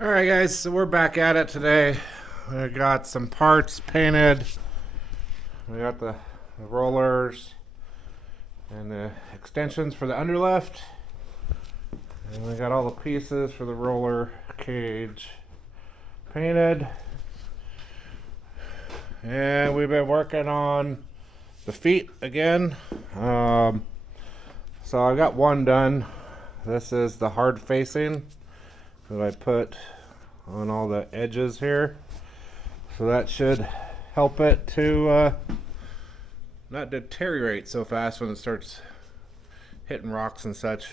Alright guys, so we're back at it today. We got some parts painted. We got the rollers and the extensions for the underlift. And we got all the pieces for the roller cage painted. And we've been working on the feet again. So I got one done. This is the hard facing that I put on all the edges here, so that should help it to not deteriorate so fast when it starts hitting rocks and such,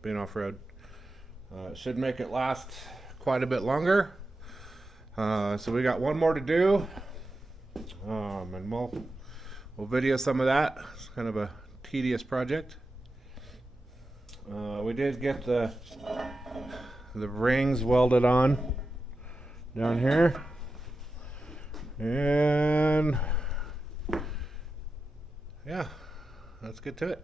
being off-road. It should make it last quite a bit longer. So we got one more to do, and we'll video some of that. It's kind of a tedious project. We did get the rings welded on down here, and yeah, let's get to it.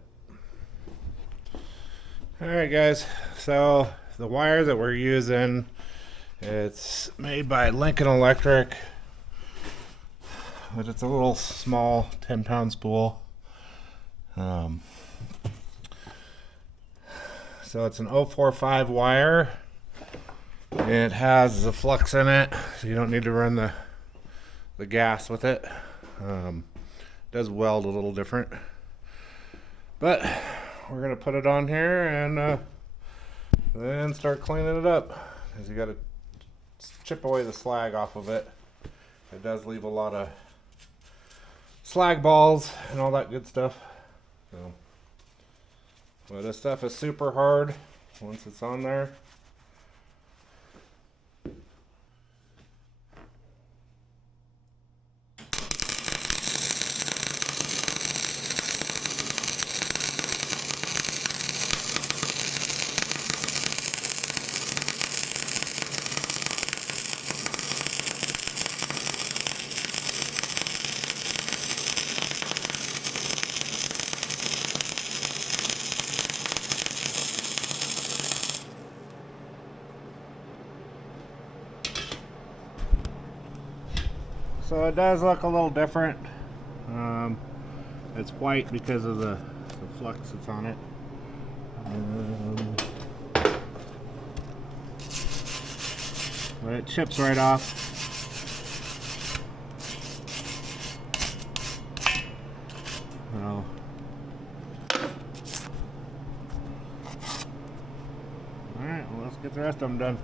Alright guys, so the wire that we're using, it's made by Lincoln Electric, but it's a little small 10-pound spool. So it's an 045 wire. It has the flux in it, so you don't need to run the gas with it. It does weld a little different, but we're gonna put it on here and then start cleaning it up. Because you got to chip away the slag off of it. It does leave a lot of slag balls and all that good stuff. So, well, this stuff is super hard once it's on there. So it does look a little different. It's white because of the flux that's on it. But it chips right off. So, alright, well, let's get the rest of them done.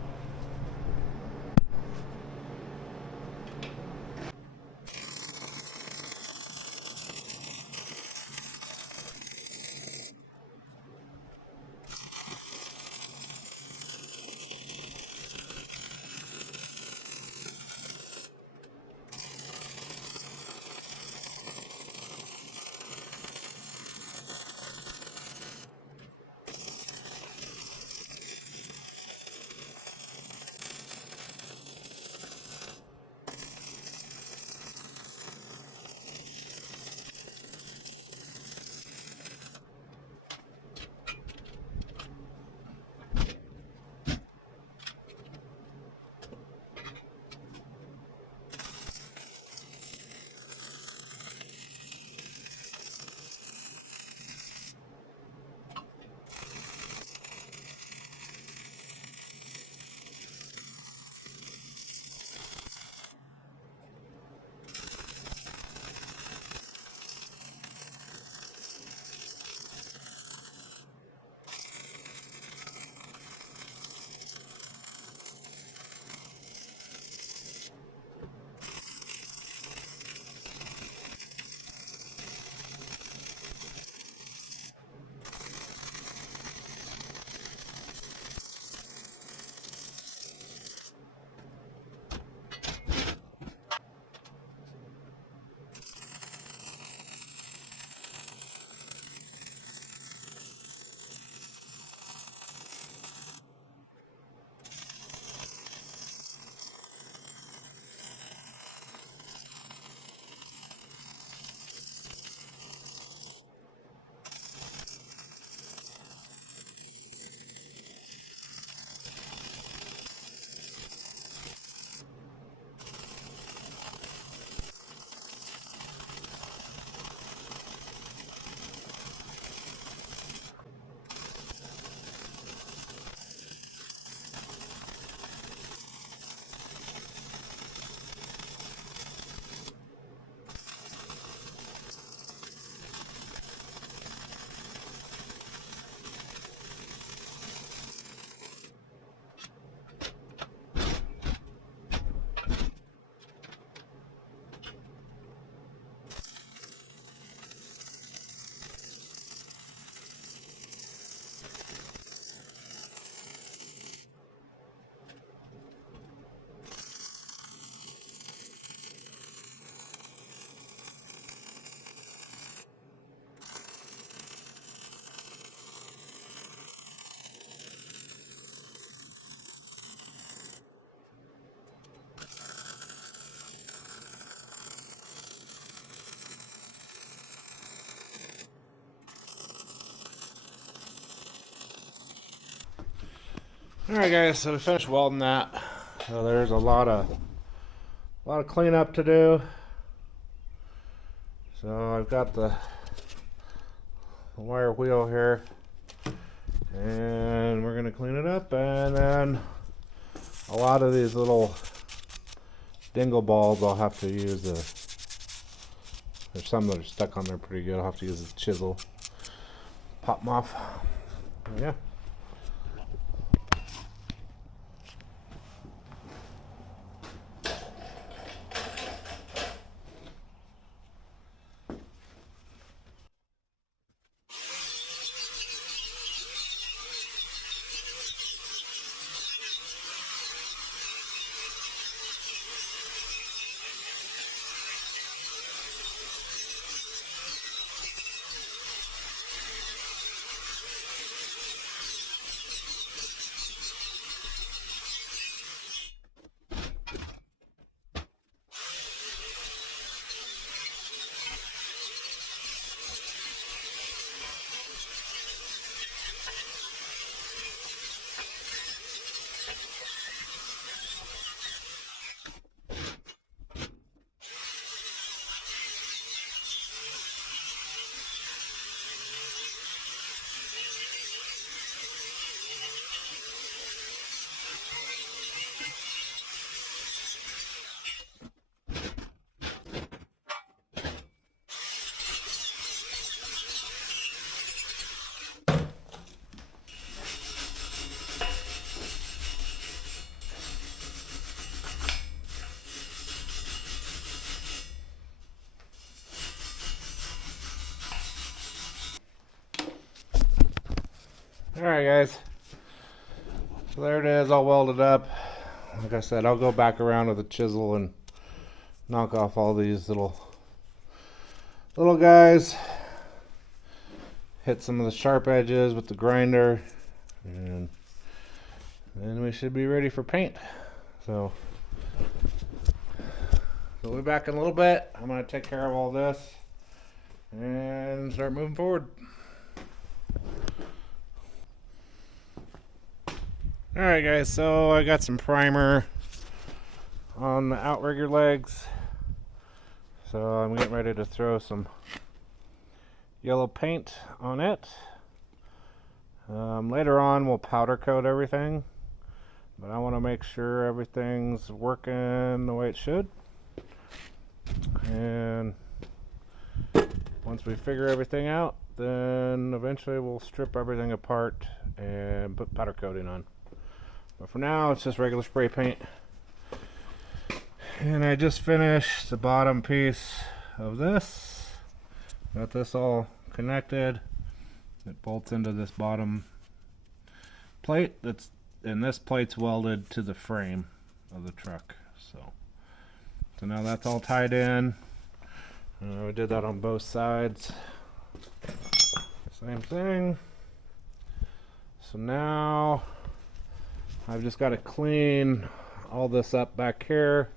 Alright guys, so we finished welding that. So there's a lot of cleanup to do. So I've got the wire wheel here, and we're gonna clean it up, and then a lot of these little dingle balls I'll have to use there's some that are stuck on there pretty good. I'll have to use a chisel, pop them off. Yeah. Alright guys, so there it is, all welded up. Like I said, I'll go back around with a chisel and knock off all these little guys, hit some of the sharp edges with the grinder, and then we should be ready for paint. So we'll be back in a little bit. I'm going to take care of all this and start moving forward. Alright guys, so I got some primer on the outrigger legs. So I'm getting ready to throw some yellow paint on it. Later on we'll powder coat everything, but I want to make sure everything's working the way it should. And once we figure everything out, then eventually we'll strip everything apart and put powder coating on. But for now, it's just regular spray paint. And I just finished the bottom piece of this. Got this all connected. It bolts into this bottom plate. And this plate's welded to the frame of the truck. So now that's all tied in. We did that on both sides. Same thing. So now I've just got to clean all this up back here,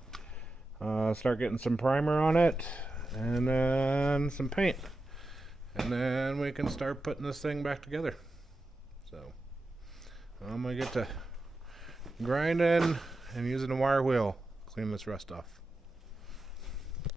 start getting some primer on it, and then some paint, and then we can start putting this thing back together. So I'm going to get to grinding and using a wire wheel, clean this rust off.